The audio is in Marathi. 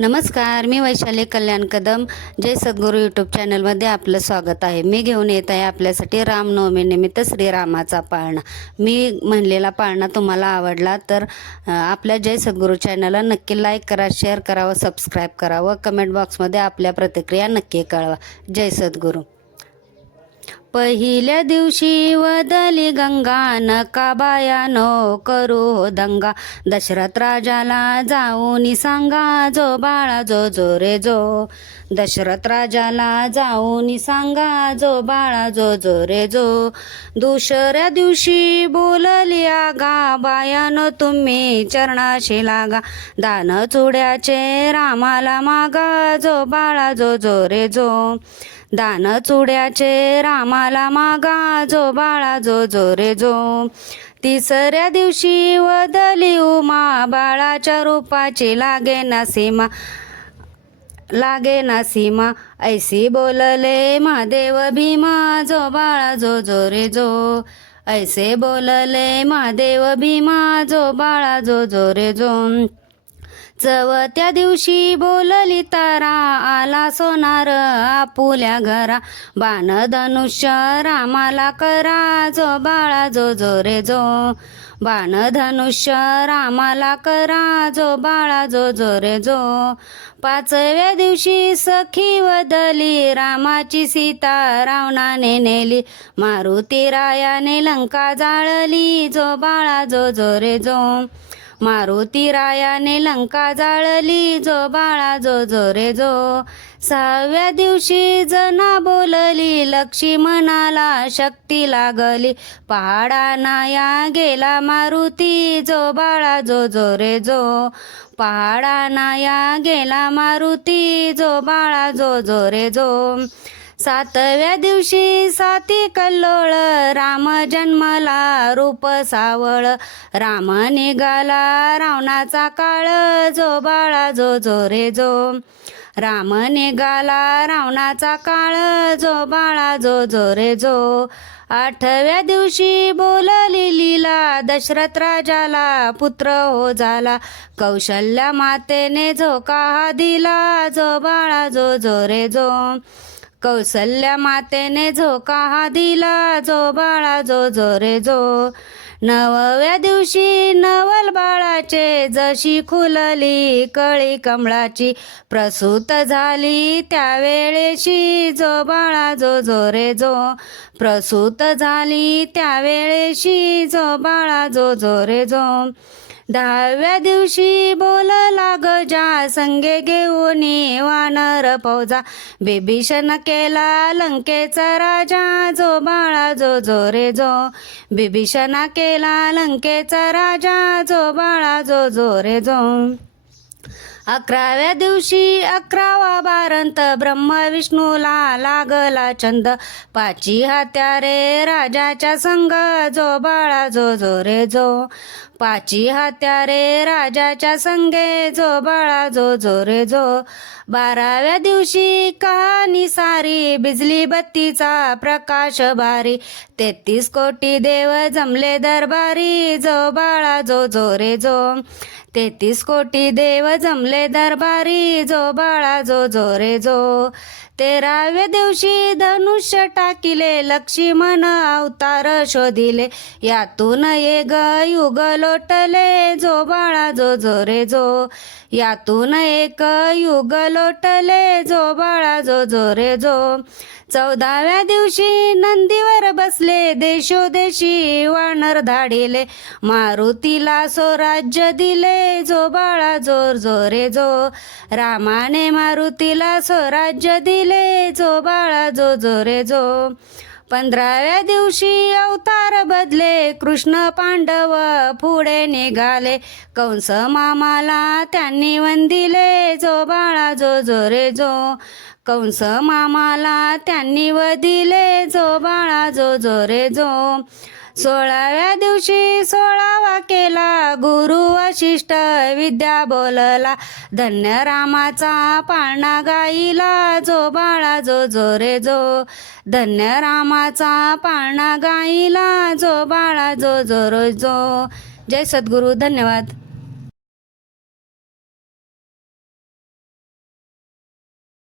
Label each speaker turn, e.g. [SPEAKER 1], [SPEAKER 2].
[SPEAKER 1] नमस्कार मी वैशाली कल्याण कदम. जय सद्गुरू यूट्यूब चॅनलमध्ये आपलं स्वागत आहे. मी घेऊन येत आहे आपल्यासाठी रामनवमीनिमित्त श्रीरामाचा पाळणा. मी म्हणलेला पाळणा तुम्हाला आवडला तर आपल्या जय सद्गुरू चॅनलला नक्की लाईक करा शेअर करावं सबस्क्राईब करावं कमेंट बॉक्समध्ये आपल्या प्रतिक्रिया नक्की कळवा. जय सद्गुरू. पहिल्या दिवशी वदली गंगा नका बायानो करू दंगा. दशरथ राजाला जाऊन सांगा जो बाळा जो जो रे जो. दशरथ राजाला जाऊन सांगा जो बाळा जो जो रे जो. दुसऱ्या दिवशी बोलली आगा बायानो तुम्ही चरणाशी लागा. दान चुड्याचे रामाला मागा जो बाळा जो जो रे जो. दान चुड्याचे रामाला मागा जो बाळा जो जो रे जो. तिसऱ्या दिवशी वदली उमा बाळाच्या रूपाची लागे ना सीमा लागे ना सीमा. ऐसी बोलले महादेव भीमा जो बाळा जो जो रे जो. ऐसे बोलले महादेव भीमा जो बाळा जो जो रे जो. चवत्या दिवशी बोलली तारा आला सोनार आपुल्या घरा. बाण धनुष्य रामाला करा जो बाळा जो जो रे जो. बाण धनुष्य रामाला करा जो बाळा जो जो रे जो. पाचव्या दिवशी सखी वदली रामाची सीता रावणाने नेली. मारुती रायाने लंका जाळली जो बाळा जो जो रे जो. मारुती रायाने लंका जाळली जो बाळा जो जो रे जो. सहाव्या दिवशी जना बोलली लक्ष्मणाला शक्ती लागली. पहाडा नाया गेला मारुती जो बाळा जो जो रे जो. पहाडा नाया गेला मारुती जो बाळा जो जो रे जो. सातव्या दिवशी साती कल्लोळ राम जन्मला रूप सावळ. राम निघाला रावणाचा काळ जो बाळा जो जो रे जो. राम निघाला रावणाचा काळ जो बाळा जो जो रे जो. आठव्या दिवशी बोलली लीला दशरथ राजाला पुत्र हो झाला कौशल्या मातेने झोका दिला जो बाळा जो जो रे जो. कौसल्या मातेने झोका हा दिला जो बाळा जो जो रे जो. नवव्या दिवशी नवल बाळाचे जशी खुलली कळी कमळाची प्रसूत झाली त्यावेळेशी जो बाळा जो जो रे जो. प्रसूत झाली त्यावेळेशी जो बाळा जो जो रे जो. दहाव्या दिवशी बोल लाग जा संगे घेऊन वानर फौजा बिभीषण केला लंकेचा राजा. जो बाळा जो जो रे जो. बिभीषण केला लंकेचा राजा. जो बाळा जो जो रे जो. अकराव्या दिवशी अकरावा बारंत ब्रह्म विष्णूला लागला छंद. पाची हात्यारे राजाच्या संग जो बाळा जो जो रे जो. पाची हात्यारे राजाच्या संगे जो बाळा जो जो रे जो. बाराव्या दिवशी कहाणी सारी बिजली बत्तीचा प्रकाश भारी. तेहतीस कोटी देव जमले दरबारी जो बाळा जो जो रे जो. तेहतीस कोटी देव जमले दरबारी जो बाळा जो जो रे जो तेराव्या दिवशी धनुष्य टाकिले लक्ष्मण अवतार शोधिले. यातून ये ग युग लोटले जो बाळा जो जो रे जो यातून एक युग लोटले जो बाळा जो जो रे जो चौदाव्या दिवशी नंदीवर बसले देशोदेशी वानर धाडिले. मारुतीला स्वराज्य दिले जो बाळा जोर जोरे जो. रामाने मारुतीला स्वराज्य दिले जो बाळा जो जोरे जो. पंधराव्या दिवशी अवतार बदले कृष्ण पांडव पुढे निघाले. कंस मामाला त्यांनी वंदिले जो बाळा जो जो रे जो. कंस मामाला त्यांनी व दिले जो बाळा जो जो रे जो. सोळाव्या दिवशी सोळावा केला गुरु वशिष्ठ विद्या बोलला धन्य रामाचा पाळणा गाईला जो बाळा जो जो रे जो. धन्य रामाचा पाळणा गाईला जो बाळा जो जो रो जो. जय सद्गुरू धन्यवाद.